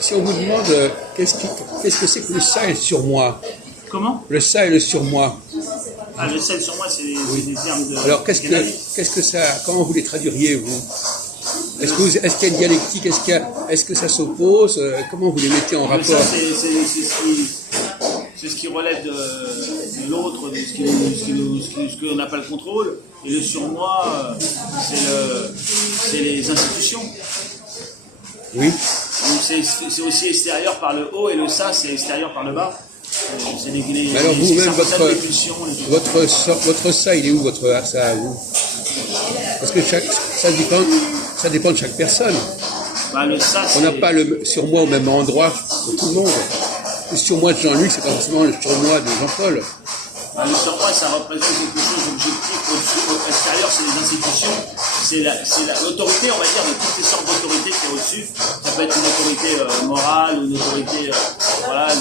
si on vous demande qu'est-ce que c'est que le ça et le surmoi? Comment? Le ça et le surmoi. Ah, le ça et le surmoi, c'est des termes de... Alors, qu'est-ce que ça... Comment vous les traduiriez, vous? Est-ce qu'il y a une dialectique? Est-ce que ça s'oppose? Comment vous les mettez en rapport? C'est ce qui relève de l'autre, de ce qu'on n'a pas le contrôle. Et le surmoi, c'est les institutions. Oui. Donc c'est aussi extérieur par le haut, et le ça, c'est extérieur par le bas. C'est alors vous-même, votre ça, il est où, votre ça à vous? Parce que ça dépend de chaque personne. Bah, le ça, on n'a pas le surmoi au même endroit pour tout le monde. Le surmoi de Jean-Luc, c'est pas forcément le surmoi de Jean-Paul. Bah, le surmoi, ça représente quelque chose d'objectif. Au extérieur, c'est les institutions, c'est l'autorité, on va dire, de toutes les sortes d'autorités qui est au-dessus. Ça peut être une autorité morale, une autorité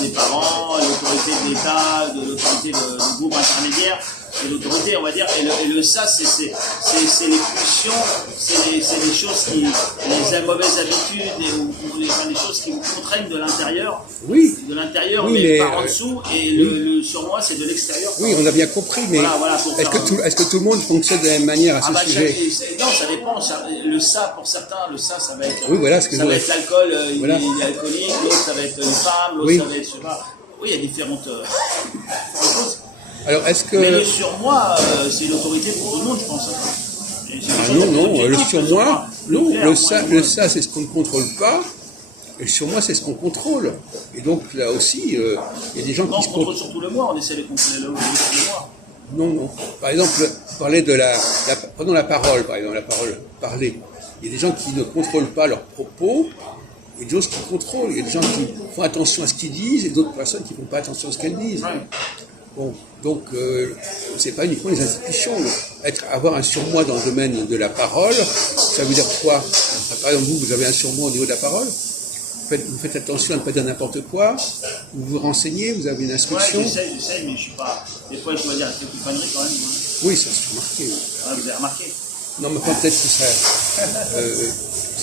des parents, l'autorité de l'État, de l'autorité du groupe intermédiaire. C'est l'autorité, on va dire, et le ça, c'est les pulsions, c'est les choses les mauvaises habitudes, ou les choses qui vous contraignent de l'intérieur. Oui. De l'intérieur, oui, mais par en dessous, et le surmoi, c'est de l'extérieur. Oui, on a bien compris, mais est-ce que tout le monde fonctionne de la même manière à ce sujet? Non, ça dépend. Le ça, pour certains, ça va être. Oui, voilà ce que ça va être l'alcool, voilà. Il est alcoolique, l'autre, ça va être une femme, l'autre, ça va être, je sais pas. Oui, il y a différentes choses. Alors, est-ce que... Mais le surmoi, c'est l'autorité pour tout le monde, je pense. Non, le surmoi, non, le ça, c'est ce qu'on ne contrôle pas, et le surmoi, c'est ce qu'on contrôle. Et donc, là aussi, il y a des gens qui se... On contrôle surtout le moi, on essaie de contrôler le moi. Non. Par exemple, vous parlez de prenons la parole, par exemple, la parole, parler. Il y a des gens qui ne contrôlent pas leurs propos, et d'autres qui contrôlent. Il y a des gens qui font attention à ce qu'ils disent, et d'autres personnes qui ne font pas attention à ce qu'elles disent. Ouais. Bon, donc, c'est pas uniquement les institutions. Avoir un surmoi dans le domaine de la parole, ça veut dire quoi? Par exemple, vous avez un surmoi au niveau de la parole. Vous faites attention à ne pas dire n'importe quoi. Vous vous renseignez, vous avez une instruction. Ouais, j'essaie, mais je suis pas... Des fois, je dois dire quelques conneries quand même. Oui, ça se remarqué. Ouais, vous avez remarqué. Non, mais peut-être que ça...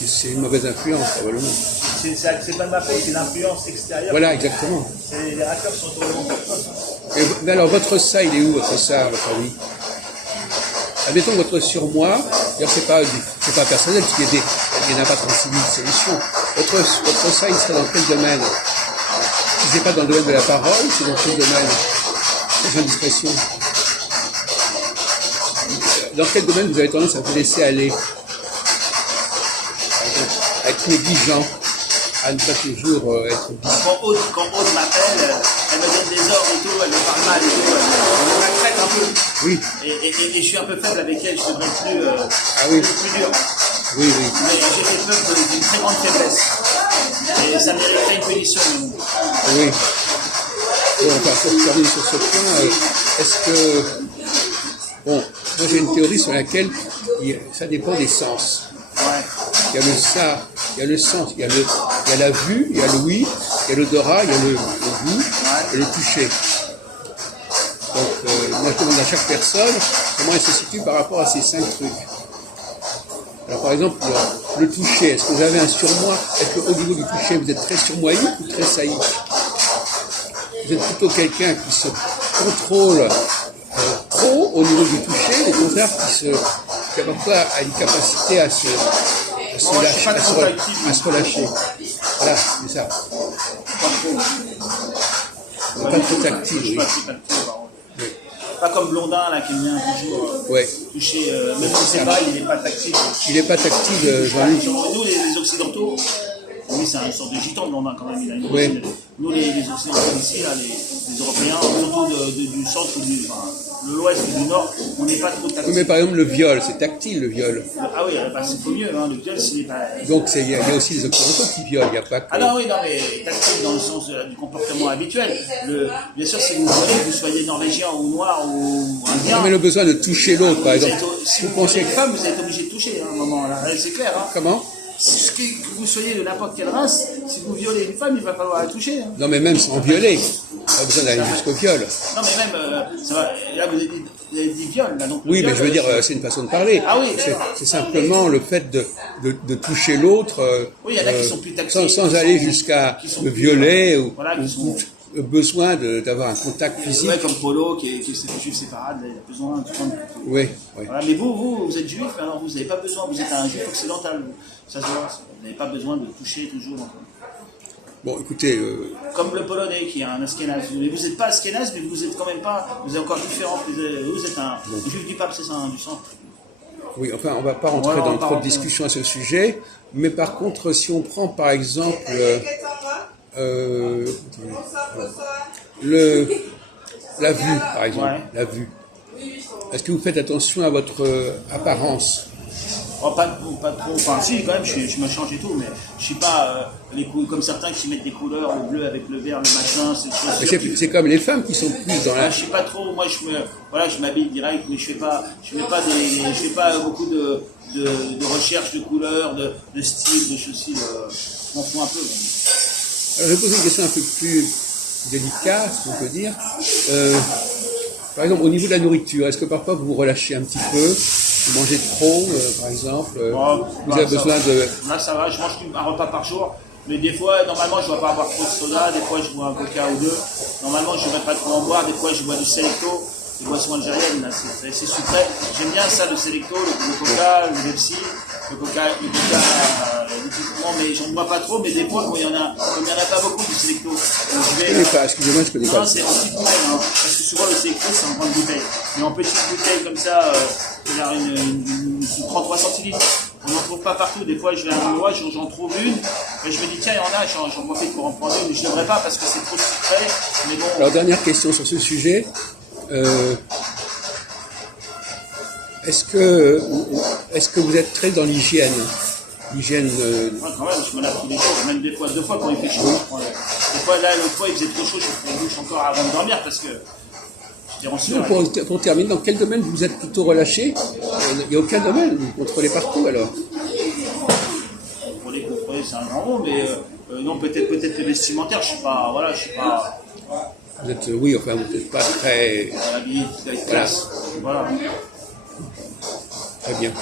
c'est une mauvaise influence, probablement. C'est pas de ma faute, c'est l'influence extérieure. Voilà, exactement. C'est les hackers sont autour de mon poste. Mais alors, votre ça, il est où, votre ça, votre avis? Admettons votre surmoi, c'est pas personnel, parce qu'il n'y en a pas 36 000 solutions. Votre ça, il serait dans quel domaine? Si c'est pas dans le domaine de la parole, c'est dans quel domaine? Sans indiscrétion. Dans quel domaine vous avez tendance à vous laisser aller? À être négligent, à ne pas toujours être... Quand Aude m'appelle, elle me donne des ordres et tout, elle me parle mal et tout, elle me traite un peu. Oui. Et je suis un peu faible avec elle, je devrais être plus dur. Oui. Mais j'ai fait preuve d'une très grande faiblesse. Et ça mériterait une punition. Oui. Bon, pour terminer sur ce point, est-ce que... Bon, moi j'ai une théorie sur laquelle ça dépend des sens. Ouais. Il y a le ça, il y a le sens, il y a la vue, il y a l'ouïe, il y a l'odorat, il y a le goût et le toucher. Donc, moi je demande à chaque personne comment elle se situe par rapport à ces 5 trucs. Alors par exemple, le toucher, est-ce que vous avez un surmoi? Est-ce qu'au niveau du toucher, vous êtes très surmoïque ou très saillique? Vous êtes plutôt quelqu'un qui se contrôle trop au niveau du toucher, au contraire qui a parfois une capacité à se relâcher. Voilà, c'est ça. Pas trop tactile, oui. Pas comme Blondin là qui vient toujours toucher, même si c'est pas, il n'est pas tactile. Il n'est pas tactile, Jean-Luc. Nous les Occidentaux, oui, c'est une sorte de gitan Blondin quand même. Il a une origine. Nous les Occidentaux ici, là, les Européens, surtout du centre ou de l'ouest ou du nord, on n'est pas trop tactile. Oui, mais par exemple le viol, c'est tactile le viol. Ah oui, c'est pas mieux, hein, le viol c'est pas... Donc il y a aussi les Occidentaux qui violent, il n'y a pas que... Ah non, oui, non, mais tactile dans le sens du comportement habituel. Bien sûr, si vous voulez que vous soyez norvégien ou noir ou indien... Non, mais le besoin de toucher l'autre, par exemple. Si vous pensez une femme, vous êtes obligé de toucher, hein, à un moment, là, c'est clair. Hein. Comment? Que vous soyez de n'importe quelle race, si vous violez une femme, il va falloir la toucher. Hein. Non, mais même sans violer. Pas besoin d'aller jusqu'au viol. Non, mais même, ça va, là, vous avez dit viol, là, donc. Oui, viol, mais je veux dire, c'est une façon de parler. Ah oui, c'est simplement le fait de toucher l'autre oui, il y en a qui sont plus tactiles, sans aller jusqu'à le violer ou, voilà, ou le besoin d'avoir un contact physique. Ouais, comme Polo, qui est juif séparade, il a besoin de prendre. Oui, oui. Voilà, mais vous êtes juif, alors vous n'avez pas besoin, vous êtes un juif occidental, ça se voit, vous n'avez pas besoin de toucher toujours. Bon, écoutez... Comme le Polonais qui est un Ashkénaze. Vous n'êtes pas Ashkénaze, mais vous êtes quand même pas, vous êtes encore différent. Vous êtes un juif du pape, c'est ça, du sang. Oui, enfin, on ne va pas rentrer dans trop de discussions à ce sujet, mais par contre, si on prend par exemple la vue, par exemple, la vue. Est-ce que vous faites attention à votre apparence? Oh, pas trop, enfin si quand même, je me change et tout, mais je suis pas comme certains qui mettent des couleurs, le bleu avec le vert le matin, c'est comme les femmes qui sont plus dans la... Je suis pas trop, moi je m'habille direct, mais je fais pas beaucoup de recherche de couleurs, de style, de ceci, je m'en fous un peu. Alors, je vais poser une question un peu plus délicate, on peut dire. Par exemple, au niveau de la nourriture, est-ce que parfois vous vous relâchez un petit peu? Vous mangez trop, par exemple, vous avez besoin de... Là, ça va, je mange un repas par jour, mais des fois, normalement, je ne dois pas avoir trop de soda, des fois, je bois un coca ou deux. Normalement, je ne devrais pas trop en boire, des fois, je bois du Selecto, des boissons algériennes, là, c'est sucré. J'aime bien ça, le Selecto, le coca, le Pepsi, le coca, mais j'en bois pas trop, mais des fois, comme il y en a pas beaucoup du Selecto, je connais pas, excusez-moi, je connais pas. Non, c'est en petite bouteille, hein, parce que souvent, le Selecto, c'est en grande bouteille. Mais en petite bouteille, comme ça, une 33 centilitres. On n'en trouve pas partout. Des fois, je vais à un endroit, j'en trouve une, et je me dis, tiens, il y en a, j'en profite pour en prendre une. Je ne devrais pas parce que c'est trop sucré. Mais bon. Alors, dernière question sur ce sujet. Est-ce que vous êtes très dans l'hygiène? L'hygiène. Ouais, quand même, je me lave tous les jours, même des fois, 2 fois quand il fait chaud. Des fois, là, l'autre fois, il faisait trop chaud, je fais une douche encore avant de dormir parce que. Pour terminer, dans quel domaine vous êtes plutôt relâché? Il n'y a aucun domaine, vous contrôlez partout alors? Pour les contrôler, c'est un grand mot, mais non, peut-être le vestimentaire, je suis pas. Vous êtes, oui, enfin, vous n'êtes pas très... Habillé, classe. Voilà. Très bien.